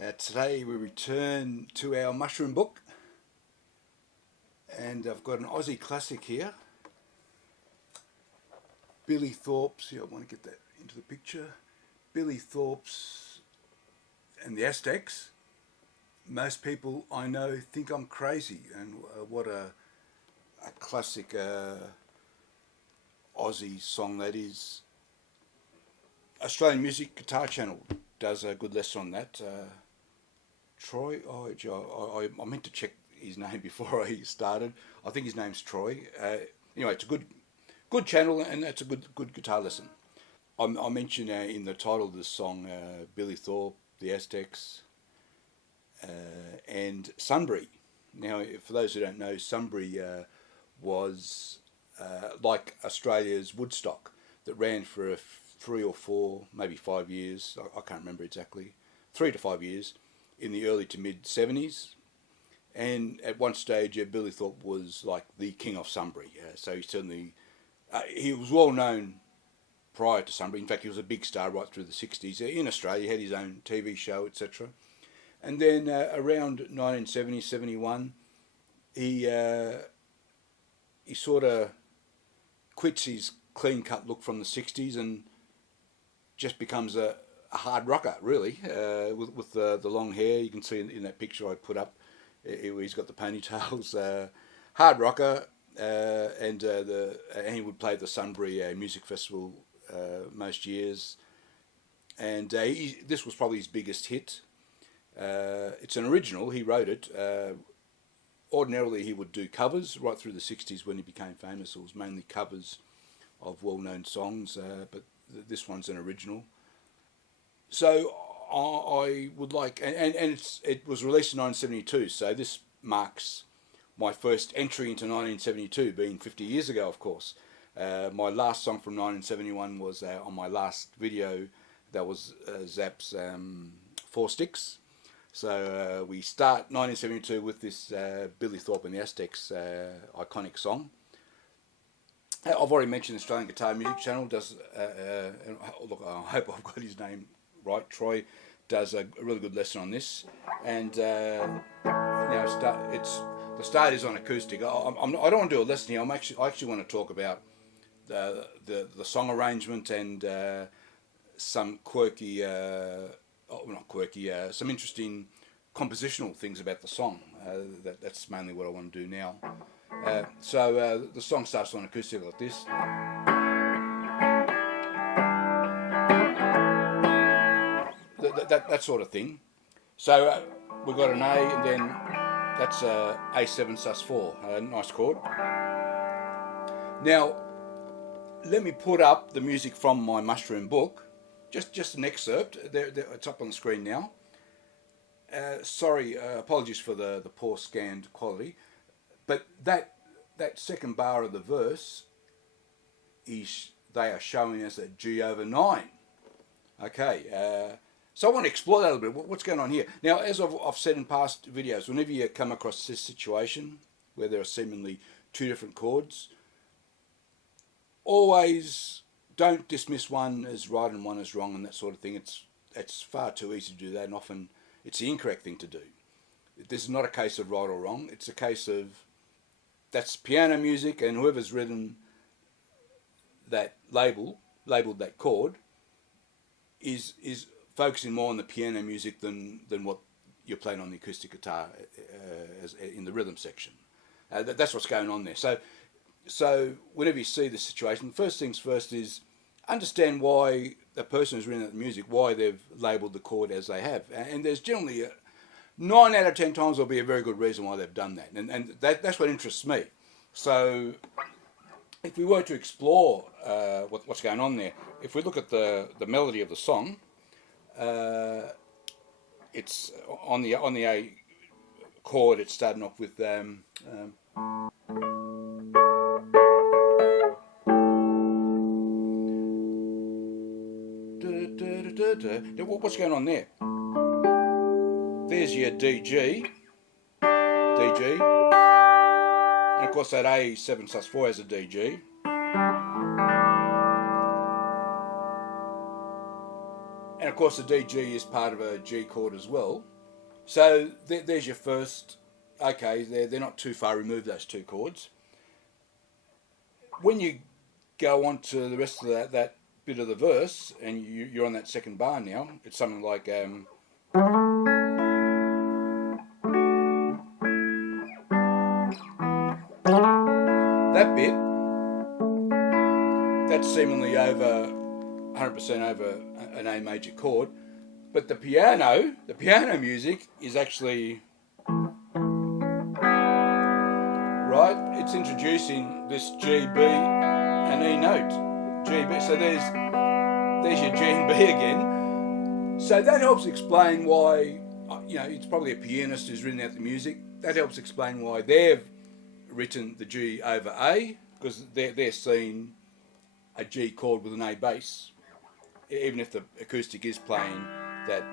Today we return to our mushroom book, and I've got an Aussie classic here, Billy Thorpe's. I want to get that into the picture. Billy Thorpe's and the Aztecs. Most people I know think I'm crazy, and what a classic Aussie song that is. Australian Music Guitar Channel does a good lesson on that. Troy, I meant to check his name before I started. I think his name's Troy. Anyway, it's a good channel, and it's a good guitar lesson. I mentioned in the title of this song Billy Thorpe, the Aztecs, and Sunbury. Now, for those who don't know, Sunbury was like Australia's Woodstock, that ran for 3 or 4, maybe 5 years. I can't remember exactly. 3 to 5 years in the early to mid 70s. And at one stage, Billy Thorpe was like the king of Sunbury. So he certainly, he was well known prior to Sunbury. In fact, he was a big star right through the 60s. In Australia, he had his own TV show, etc. And then around 1970, 71, he sort of quits his clean-cut look from the 60s and just becomes a hard rocker, really, with the long hair. You can see in that picture I put up, he's got the ponytails. Hard rocker, and he would play the Sunbury Music Festival most years. And this was probably his biggest hit. It's an original. He wrote it. Ordinarily, he would do covers right through the 60s when he became famous. It was mainly covers of well-known songs, but this one's an original. So I would like, and it was released in 1972, so this marks my first entry into 1972, being 50 years ago, of course. My last song from 1971 was on my last video. That was Zapp's 4 Sticks. So we start 1972 with this Billy Thorpe and the Aztecs iconic song. I've already mentioned the Australian Guitar Music Channel does. Look, I hope I've got his name right. Troy does a really good lesson on this, and now the start is on acoustic. I don't want to do a lesson here. I actually want to talk about the song arrangement and some quirky, not quirky, some interesting compositional things about the song. That's mainly what I want to do now. So the song starts on acoustic like this. That sort of thing. So we've got an A, and then that's A7 sus4, a nice chord. Now, let me put up the music from my mushroom book, just an excerpt. It's up on the screen now. Sorry, apologies for the poor scanned quality, but that second bar of the verse they are showing us a G over 9. Okay, so I want to explore that a little bit. What's going on here? Now, as I've said in past videos, whenever you come across this situation where there are seemingly 2 different chords, always don't dismiss one as right and one as wrong and that sort of thing. It's far too easy to do that, and often it's the incorrect thing to do. This is not a case of right or wrong. It's a case of that's piano music, and whoever's written that labeled that chord is focusing more on the piano music than what you're playing on the acoustic guitar as in the rhythm section. That's what's going on there. So whenever you see this situation, first things first is understand why the person who's written the music, why they've labelled the chord as they have. And there's generally 9 out of 10 times there'll be a very good reason why they've done that. And that's what interests me. So if we were to explore what's going on there, if we look at the melody of the song, it's on the A chord, it's starting off with what's going on there? There's your DG, and of course that A7 sus4 has a DG. And of course the DG is part of a G chord as well. So there's your first, okay, they're not too far removed, those two chords. When you go on to the rest of that bit of the verse, and you're on that second bar now, it's something like... that bit, that's seemingly over 100% over an A major chord, but the piano music is actually right. It's introducing this G, B, and E note. G, B. So there's your G and B again. So that helps explain why, it's probably a pianist who's written out the music. That helps explain why they've written the G over A, because they're seeing a G chord with an A bass, even if the acoustic is playing that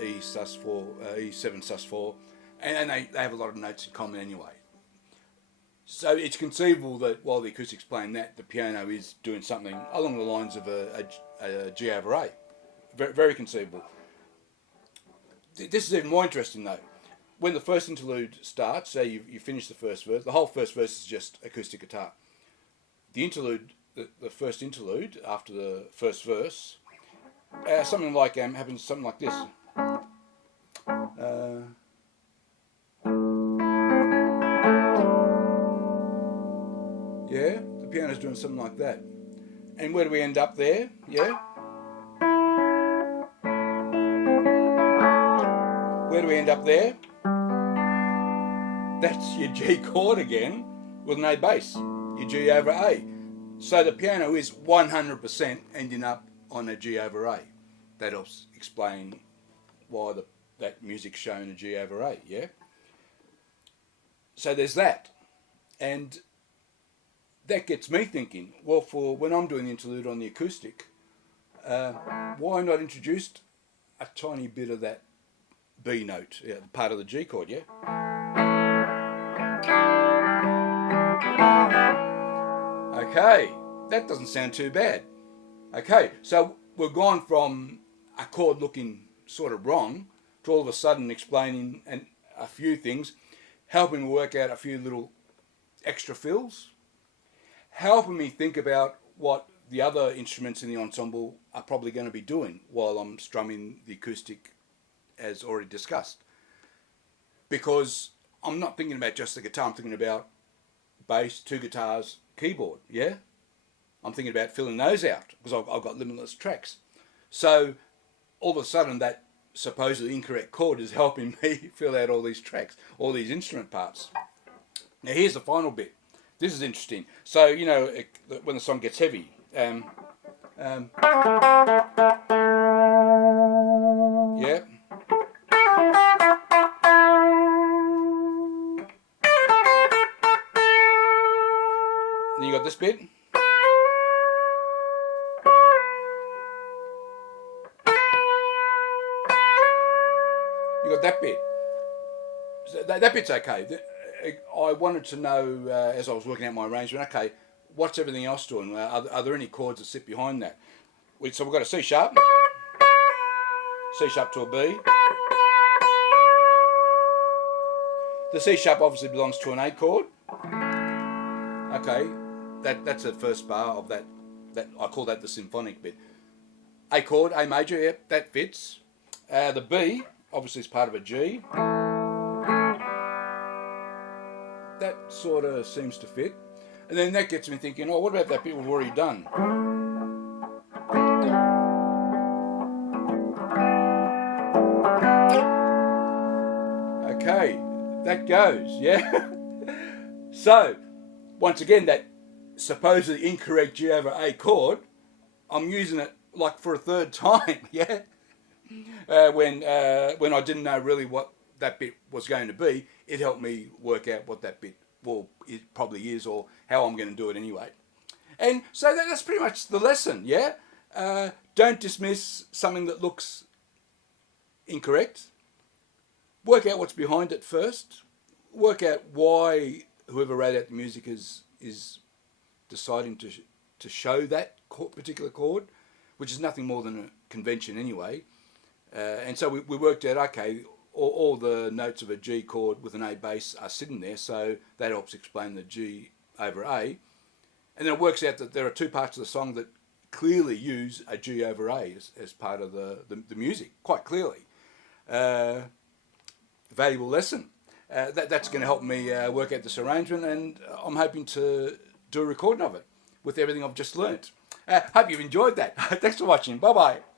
E sus 4, E7 sus 4, and they have a lot of notes in common anyway. So it's conceivable that while the acoustic's playing that, the piano is doing something along the lines of a G over A. Very, very conceivable. This is even more interesting though. When the first interlude starts, say you finish the first verse, the whole first verse is just acoustic guitar. The interlude, the first interlude after the first verse, something like happens something like this. Yeah, the piano's doing something like that. And where do we end up there? Yeah. Where do we end up there? That's your G chord again with an A bass, your G over A. So the piano is 100% ending up on a G over A. That helps explain why that music's shown a G over A, yeah? So there's that. And that gets me thinking, well, for when I'm doing the interlude on the acoustic, why not introduce a tiny bit of that B note, part of the G chord, yeah? Okay, that doesn't sound too bad. Okay, so we've gone from a chord looking sort of wrong to all of a sudden explaining a few things, helping me work out a few little extra fills, helping me think about what the other instruments in the ensemble are probably going to be doing while I'm strumming the acoustic as already discussed. Because I'm not thinking about just the guitar, I'm thinking about bass, two guitars, keyboard, yeah? I'm thinking about filling those out because I've got limitless tracks. So all of a sudden that supposedly incorrect chord is helping me fill out all these tracks, all these instrument parts. Now here's the final bit. This is interesting. So, when the song gets heavy, yeah. Then you got this bit. You got that bit. So that bit's okay. I wanted to know, as I was working out my arrangement, okay, what's everything else doing? Are there any chords that sit behind that? So we've got a C sharp to a B. The C sharp obviously belongs to an A chord. Okay, that's the first bar of that I call that the symphonic bit. A chord, A major, yep, that fits. The B obviously is part of a G. That sort of seems to fit. And then that gets me thinking, oh, what about that bit we've already done? Okay, that goes, yeah? So, once again, that supposedly incorrect G over A chord, I'm using it like for a third time, yeah? When I didn't know really what that bit was going to be, it helped me work out what that bit, well, it probably is, or how I'm going to do it anyway. And so that's pretty much the lesson, yeah? Don't dismiss something that looks incorrect. Work out what's behind it first. Work out why whoever wrote out the music is deciding to show that particular chord which is nothing more than a convention anyway. And so we worked out, okay, all the notes of a G chord with an A bass are sitting there, so that helps explain the G over A. And then it works out that there are two parts of the song that clearly use a G over A as part of the music, quite clearly. Valuable lesson. That's going to help me work out this arrangement, and I'm hoping to do a recording of it with everything I've just learnt. Hope you've enjoyed that. Thanks for watching. Bye-bye.